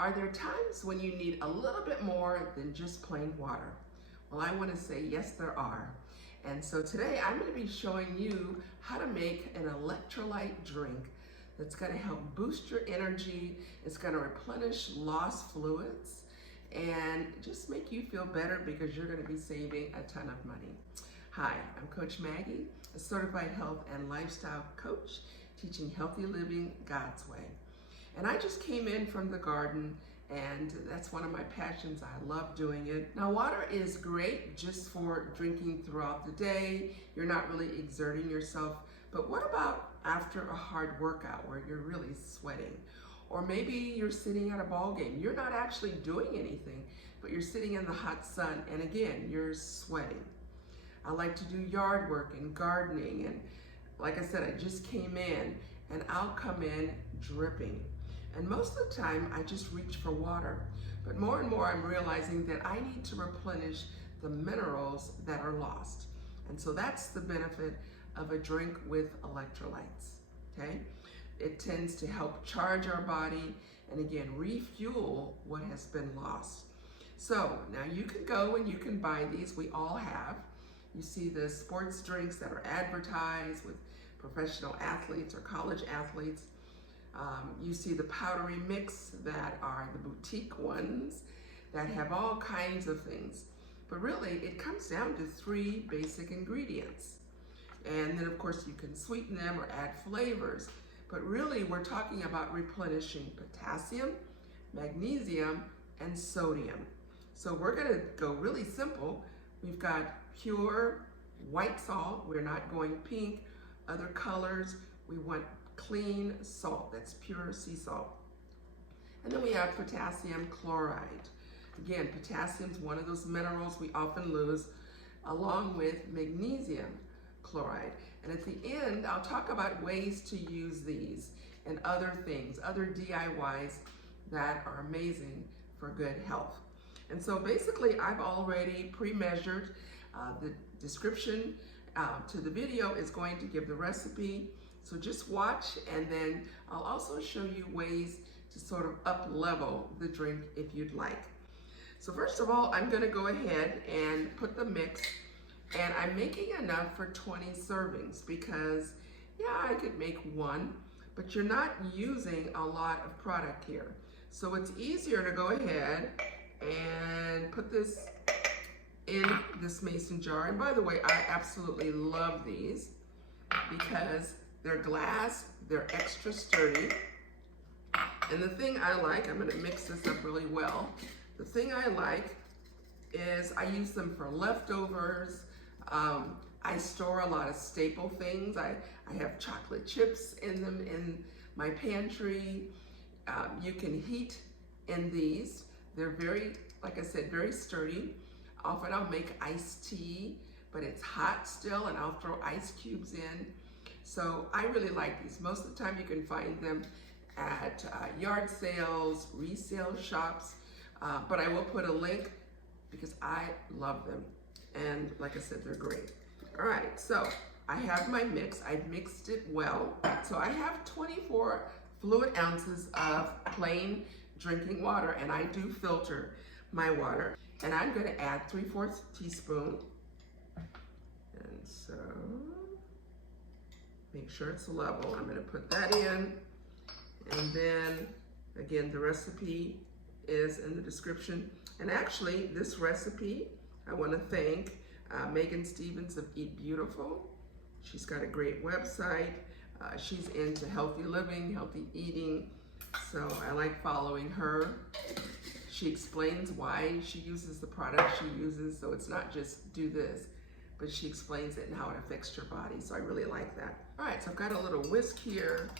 Are there times when you need a little bit more than just plain water? Well, I want to say yes, there are. And so today I'm going to be showing you how to make an electrolyte drink that's going to help boost your energy. It's going to replenish lost fluids and just make you feel better because you're going to be saving a ton of money. Hi, I'm Coach Maggie, a certified health and lifestyle coach teaching healthy living God's way. And I just came in from the garden, and that's one of my passions. I love doing it. Now, water is great just for drinking throughout the day. You're not really exerting yourself. But what about after a hard workout where you're really sweating? Or maybe you're sitting at a ball game. You're not actually doing anything, but you're sitting in the hot sun, and again, you're sweating. I like to do yard work and gardening, and like I said, I just came in, and I'll come in dripping. And most of the time, I just reach for water. But more and more, I'm realizing that I need to replenish the minerals that are lost. And so that's the benefit of a drink with electrolytes, okay? It tends to help charge our body and again, refuel what has been lost. So now you can go and you can buy these. We all have. You see the sports drinks that are advertised with professional athletes or college athletes. You see the powdery mix that are the boutique ones that have all kinds of things. But really, it comes down to 3 basic ingredients. And then, of course, you can sweeten them or add flavors. But really, we're talking about replenishing potassium, magnesium, and sodium. So we're going to go really simple. We've got pure white salt. We're not going pink. Other colors, we want clean salt, that's pure sea salt. And then we have potassium chloride. Again, potassium is one of those minerals we often lose, along with magnesium chloride. And at the end, I'll talk about ways to use these and other things, other DIYs that are amazing for good health. And so basically, I've already pre-measured. The description to the video is going to give the recipe. So just watch, and then I'll also show you ways to sort of up-level the drink if you'd like. So first of all, I'm going to go ahead and put the mix, and I'm making enough for 20 servings because, yeah, I could make 1, but you're not using a lot of product here. So it's easier to go ahead and put this in this mason jar. And by the way, I absolutely love these because they're glass, they're extra sturdy. And the thing I like, I'm gonna mix this up really well. The thing I like is I use them for leftovers. I store a lot of staple things. I have chocolate chips in them in my pantry. You can heat in these. They're very, like I said, very sturdy. Often I'll make iced tea, but it's hot still, and I'll throw ice cubes in. So I really like these. Most of the time you can find them at yard sales, resale shops, but I will put a link because I love them. And like I said, they're great. All right, so I have my mix. I've mixed it well. So I have 24 fluid ounces of plain drinking water, and I do filter my water. And I'm gonna add 3/4 teaspoon. And so, make sure it's level. I'm gonna put that in. And then, again, the recipe is in the description. And actually, this recipe, I wanna thank Megan Stevens of Eat Beautiful. She's got a great website. She's into healthy living, healthy eating. So I like following her. She explains why she uses the product she uses, so it's not just do this, but she explains it and how it affects your body, so I really like that. All right, so I've got a little whisk here,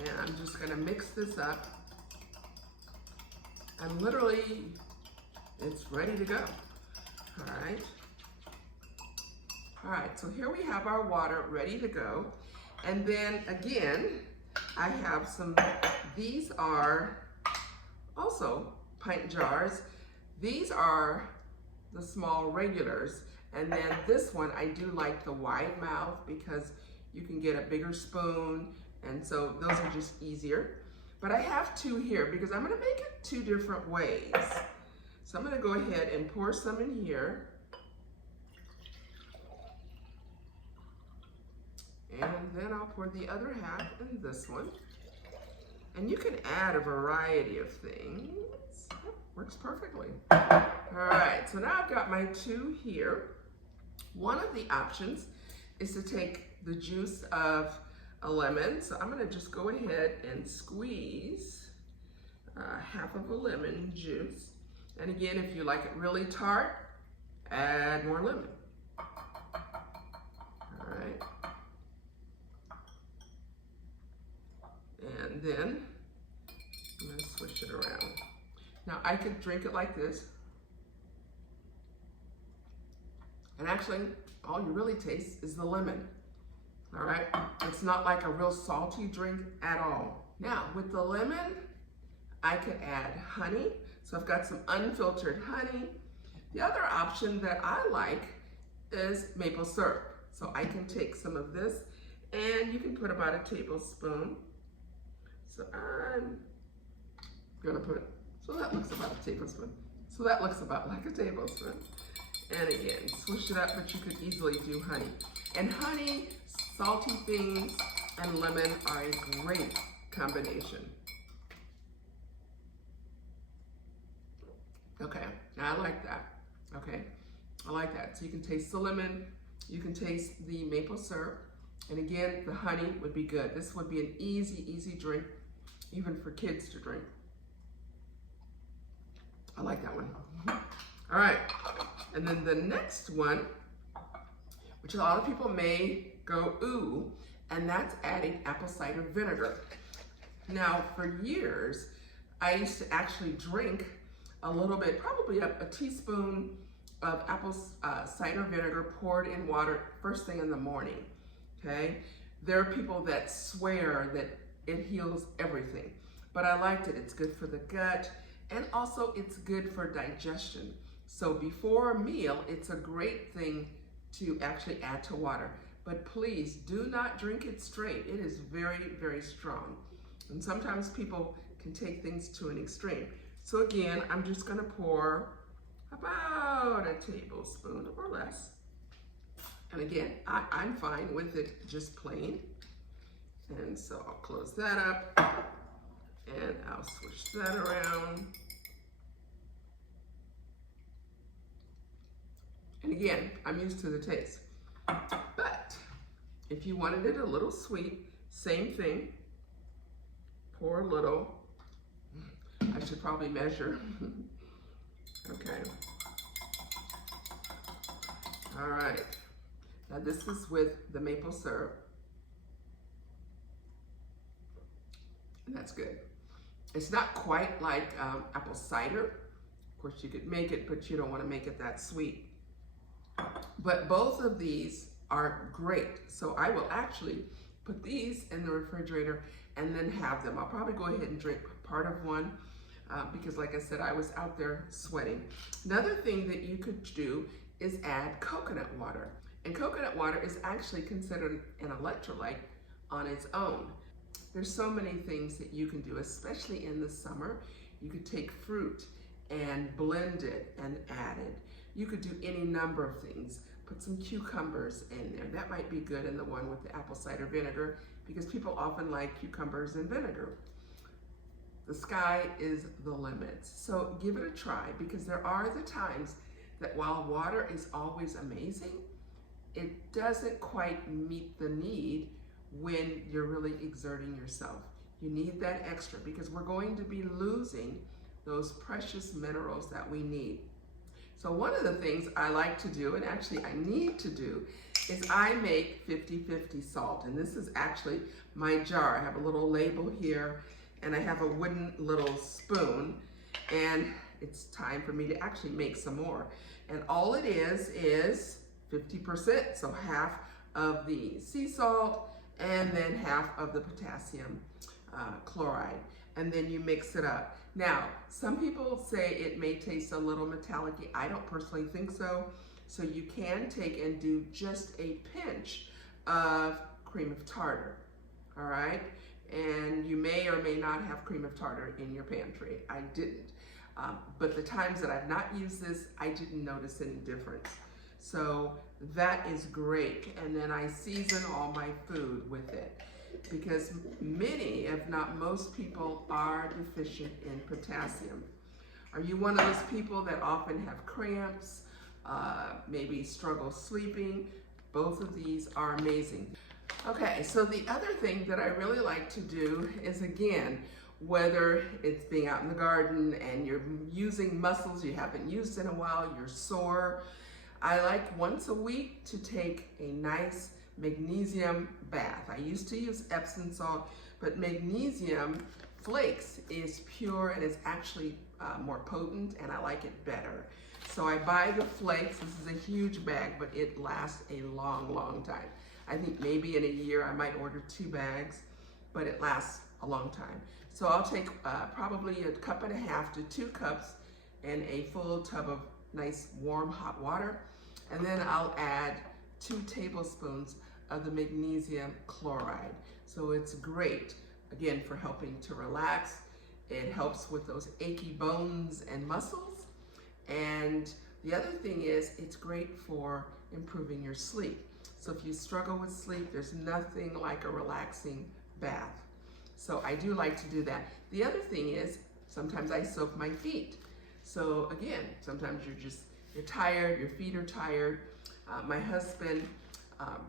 and I'm just gonna mix this up. And literally, it's ready to go, all right? All right, so here we have our water ready to go. And then again, I have some, these are also pint jars. These are the small regulars. And then this one, I do like the wide mouth because you can get a bigger spoon. And so those are just easier. But I have two here because I'm gonna make it two different ways. So I'm gonna go ahead and pour some in here. And then I'll pour the other half in this one. And you can add a variety of things. Yep, works perfectly. All right, so now I've got my two here. One of the options is to take the juice of a lemon. So I'm gonna just go ahead and squeeze half of a lemon juice. And again, if you like it really tart, add more lemon. All right. And then I'm gonna swish it around. Now I could drink it like this. And actually, all you really taste is the lemon. All right, it's not like a real salty drink at all. Now with the lemon, I could add honey. So I've got some unfiltered honey. The other option that I like is maple syrup. So I can take some of this and you can put about a tablespoon. So I'm gonna put, so that looks about a tablespoon. So that looks about like a tablespoon. And again, swish it up, but you could easily do honey. And honey, salty things, and lemon are a great combination. Okay, I like that. Okay, I like that. So you can taste the lemon, you can taste the maple syrup, and again, the honey would be good. This would be an easy, easy drink, even for kids to drink. I like that one. All right, and then the next one, which a lot of people may go, ooh, and that's adding apple cider vinegar. Now, for years, I used to actually drink a little bit, probably a teaspoon of apple cider vinegar poured in water first thing in the morning, okay? There are people that swear that it heals everything, but I liked it. It's good for the gut, and also it's good for digestion. So before a meal, it's a great thing to actually add to water. But please do not drink it straight. It is very, very strong. And sometimes people can take things to an extreme. So again, I'm just gonna pour about a tablespoon or less. And again, I'm fine with it just plain. And so I'll close that up and I'll switch that around. And again, I'm used to the taste. But if you wanted it a little sweet, same thing. Pour a little. I should probably measure. Okay. All right. Now this is with the maple syrup. And that's good. It's not quite like apple cider. Of course, you could make it, but you don't want to make it that sweet. But both of these are great. So I will actually put these in the refrigerator and then have them. I'll probably go ahead and drink part of one because like I said, I was out there sweating. Another thing that you could do is add coconut water. And coconut water is actually considered an electrolyte on its own. There's so many things that you can do, especially in the summer. You could take fruit and blend it and add it. You could do any number of things. Put some cucumbers in there. That might be good in the one with the apple cider vinegar because people often like cucumbers and vinegar. The sky is the limit. So give it a try because there are the times that while water is always amazing, it doesn't quite meet the need when you're really exerting yourself. You need that extra because we're going to be losing those precious minerals that we need. So one of the things I like to do, and actually I need to do, is I make 50-50 salt. And this is actually my jar. I have a little label here and I have a wooden little spoon and it's time for me to actually make some more. And all it is 50%, so half of the sea salt and then half of the potassium chloride. And then you mix it up. Now, some people say it may taste a little metallic-y. I don't personally think so. So you can take and do just a pinch of cream of tartar, all right? and you may or may not have cream of tartar in your pantry. I didn't. But the times that I've not used this, I didn't notice any difference. So that is great. And then I season all my food with it because many, if not most people, are deficient in potassium. Are you one of those people that often have cramps, maybe struggle sleeping? Both of these are amazing. Okay, so the other thing that I really like to do is, again, whether it's being out in the garden and you're using muscles you haven't used in a while, you're sore, I like once a week to take a nice magnesium bath. I used to use Epsom salt, but magnesium flakes is pure and is actually more potent, and I like it better. So I buy the flakes. This is a huge bag, but it lasts a long, long time. I think maybe in a year I might order 2 bags, but it lasts a long time. So I'll take probably 1.5 cups to 2 cups in a full tub of nice warm hot water, and then I'll add 2 tablespoons of the magnesium chloride. So it's great, again, for helping to relax. It helps with those achy bones and muscles. And the other thing is it's great for improving your sleep. So if you struggle with sleep, there's nothing like a relaxing bath. So I do like to do that. The other thing is sometimes I soak my feet. So again, sometimes you're tired, your feet are tired. My husband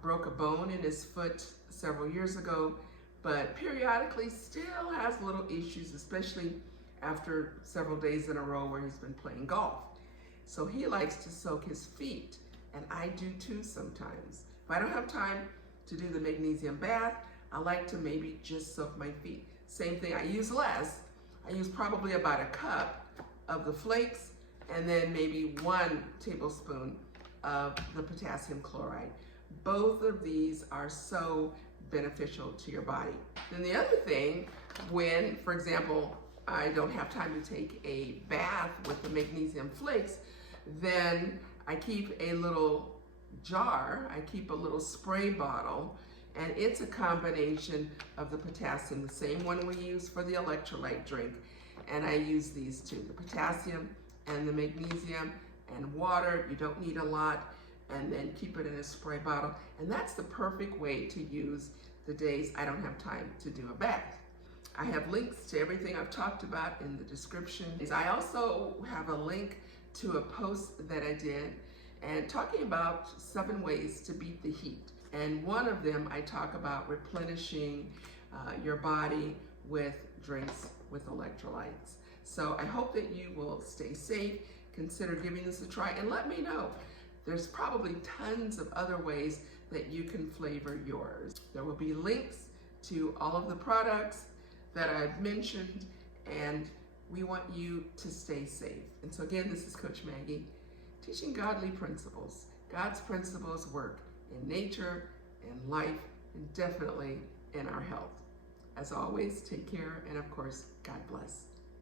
broke a bone in his foot several years ago, but periodically still has little issues, especially after several days in a row where he's been playing golf. So he likes to soak his feet, and I do too sometimes. If I don't have time to do the magnesium bath, I like to maybe just soak my feet. Same thing, I use less. I use probably about 1 cup of the flakes and then maybe 1 tablespoon of the potassium chloride. Both of these are so beneficial to your body. Then the other thing, when, for example, I don't have time to take a bath with the magnesium flakes, then I keep a little jar, I keep a little spray bottle, and it's a combination of the potassium, the same one we use for the electrolyte drink, and I use these two, the potassium and the magnesium and water. You don't need a lot, and then keep it in a spray bottle, and that's the perfect way to use the days I don't have time to do a bath. I have links to everything I've talked about in the description. I also have a link to a post that I did and talking about 7 ways to beat the heat. And one of them I talk about replenishing your body with drinks with electrolytes. So I hope that you will stay safe, consider giving this a try, and let me know. There's probably tons of other ways that you can flavor yours. There will be links to all of the products that I've mentioned, and we want you to stay safe. And so again, this is Coach Maggie, teaching godly principles. God's principles work in nature, in life, and definitely in our health. As always, take care, and of course, God bless.